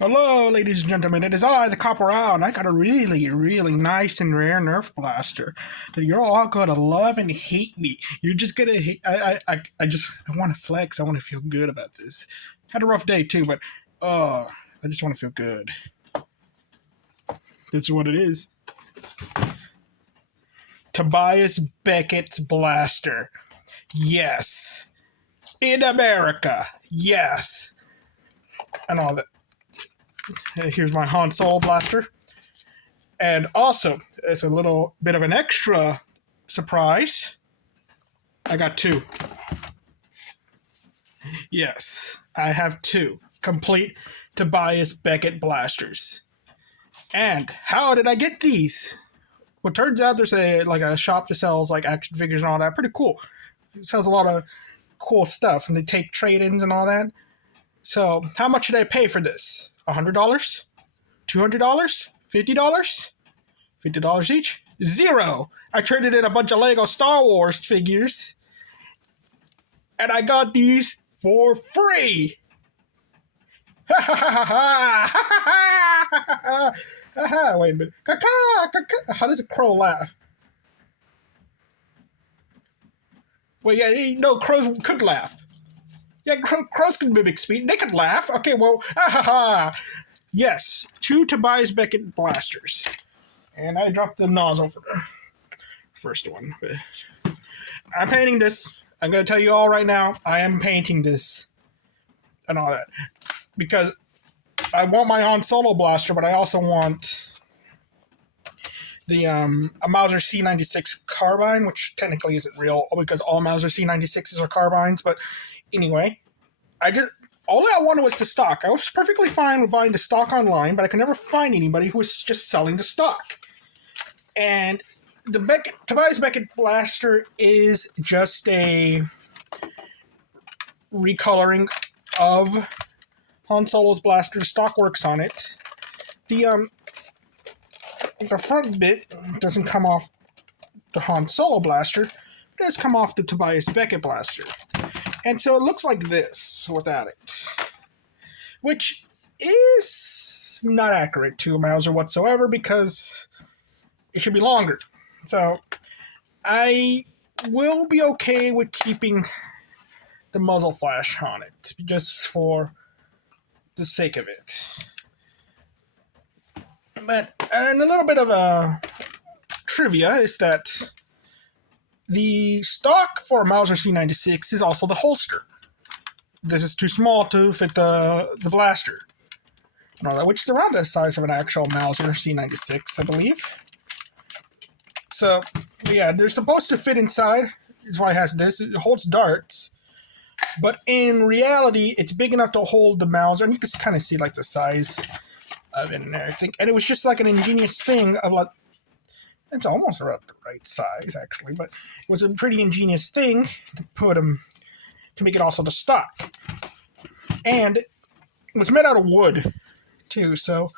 Hello, ladies and gentlemen. It is I, the Corporal, and I got a really, really nice and rare Nerf blaster that you're all gonna love and hate me. You're just gonna hate. I want to flex. I want to feel good about this. Had a rough day too, but I just want to feel good. That's what it is. Tobias Beckett's blaster. Yes. In America. Yes. And all that. Here's my Han Solo blaster. And also, it's a little bit of an extra surprise. I got two. Yes, I have two complete Tobias Beckett blasters. And how did I get these? Well, it turns out there's a shop that sells like action figures and all that. Pretty cool. It sells a lot of cool stuff, and they take trade-ins and all that. So, how much did I pay for this? $100? $200? $50? $50 each? Zero! I traded in a bunch of Lego Star Wars figures, and I got these for free! Ha ha ha ha ha ha ha! Wait a minute. How does a crow laugh? Well, yeah, no, crows could laugh. Yeah, crows can mimic speech. They could laugh. Okay, well, yes, two Tobias Beckett blasters. And I dropped the nozzle for the first one. I'm painting this. I'm going to tell you all right now, I am painting this and all that. Because I want my Han Solo blaster, but I also want the a Mauser C96 carbine, which technically isn't real because all Mauser C96s are carbines, but anyway, all I wanted was the stock. I was perfectly fine with buying the stock online, but I could never find anybody who was just selling the stock. And the Tobias Beckett blaster is just a recoloring of Han Solo's blaster. The stock works on it. The front bit doesn't come off the Han Solo blaster. It does come off the Tobias Beckett blaster. And so it looks like this without it. Which is not accurate to a Mauser whatsoever because it should be longer. So I will be okay with keeping the muzzle flash on it, just for the sake of it. But and a little bit of a trivia is that the stock for a Mauser C96 is also the holster. This is too small to fit the blaster, which is around the size of an actual Mauser C96, I believe. So, yeah, they're supposed to fit inside. That's why it has this. It holds darts. But in reality, it's big enough to hold the Mauser. And you can kind of see like the size of it in there, I think. And it was just like an ingenious thing of like, it's almost about the right size, actually. But it was a pretty ingenious thing to put them, to make it also the stock. And it was made out of wood, too. So,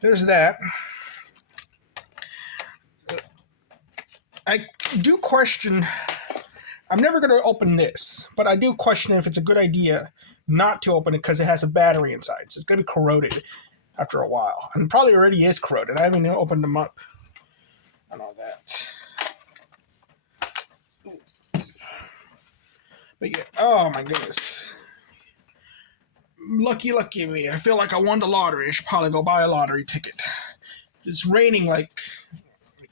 there's that. I do question, I'm never going to open this, but I do question if it's a good idea not to open it because it has a battery inside. So it's going to be corroded after a while. And it probably already is corroded. I haven't opened them up and all that. But yeah, oh my goodness. Lucky me. I feel like I won the lottery. I should probably go buy a lottery ticket. It's raining like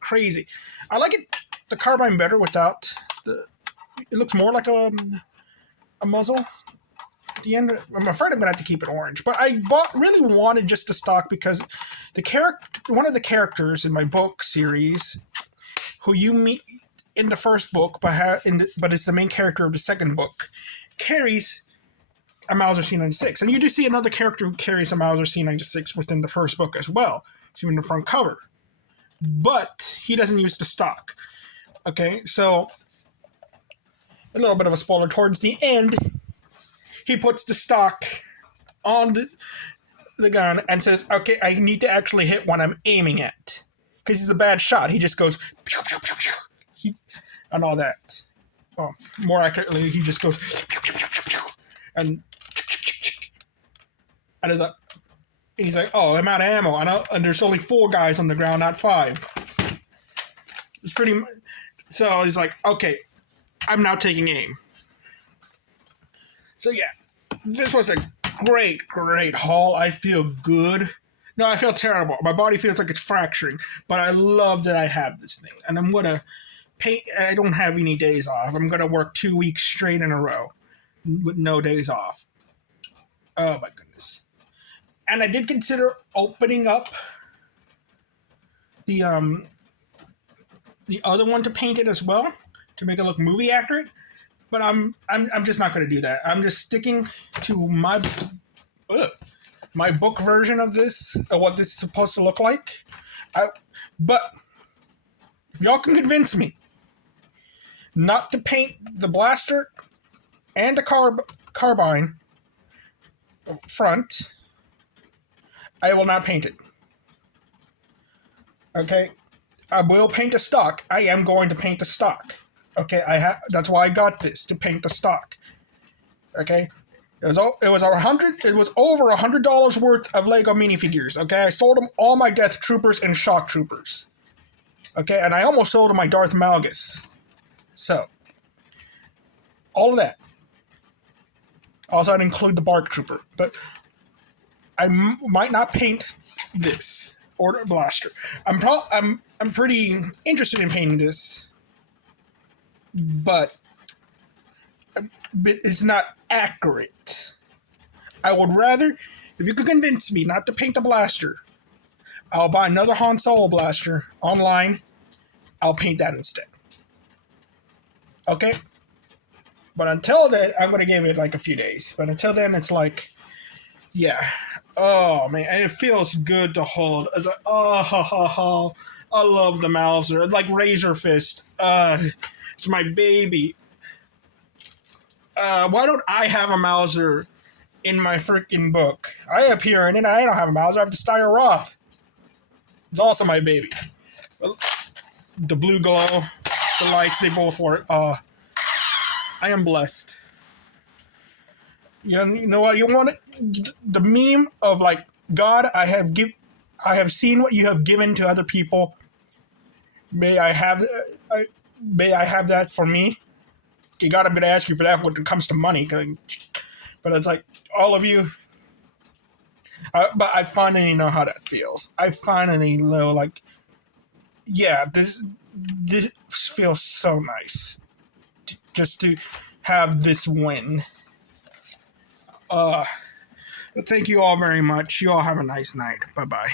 crazy. I like the carbine better without the. It looks more like a muzzle at the end. I'm afraid I'm gonna have to keep it orange, but I really wanted just the stock because one of the characters in my book series, who you meet in the first book, but it's the main character of the second book, carries a Mauser C96, and you do see another character who carries a Mauser C96 within the first book as well. It's even the front cover. But he doesn't use the stock. Okay, so a little bit of a spoiler. Towards the end, he puts the stock on the gun and says, okay, I need to actually hit what I'm aiming at. Because he's a bad shot. He just goes, pew, pew, pew, pew, and all that. Well, more accurately, he just goes, pew, pew, pew, pew, pew, and it's like, And he's like, oh, I'm out of ammo. And there's only 4 guys on the ground, not 5. It's pretty much. So he's like, okay, I'm now taking aim. So yeah, this was a great haul. I feel good. No, I feel terrible. My body feels like it's fracturing, but I love that I have this thing. And I'm going to paint. I don't have any days off. I'm going to work 2 weeks straight in a row with no days off. Oh my goodness. And I did consider opening up the other one to paint it as well to make it look movie accurate, but I'm just not going to do that. I'm just sticking to my book version of this, of what this is supposed to look like. But if y'all can convince me not to paint the blaster and the carbine front, I will not paint it. Okay? I will paint the stock. I am going to paint the stock. Okay? That's why I got this, to paint the stock. Okay? It was over $100 worth of Lego minifigures. Okay? I sold them all my Death Troopers and Shock Troopers. Okay? And I almost sold them my Darth Malgus. So, all of that. Also, I'd include the Bark Trooper. But I might not paint this or the blaster. I'm pretty interested in painting this, but it's not accurate. I would rather, if you could convince me not to paint the blaster, I'll buy another Han Solo blaster online. I'll paint that instead. Okay? But until then, I'm going to give it like a few days. But until then, it's like, yeah. Oh, man. And it feels good to hold. It's like, oh, I love the Mauser. Like Razor Fist. It's my baby. Why don't I have a Mauser in my freaking book? I appear in it. I don't have a Mauser. I have the Steyr Roth. It's also my baby. The blue glow, the lights, they both work. I am blessed. You know what? You want it? The meme of like, God, I have seen what you have given to other people. May I have that for me? Okay, God, I'm going to ask you for that when it comes to money. But it's like, all of you. But I finally know how that feels. I finally know, like, yeah, this feels so nice. Just to have this win. Thank you all very much. You all have a nice night. Bye-bye.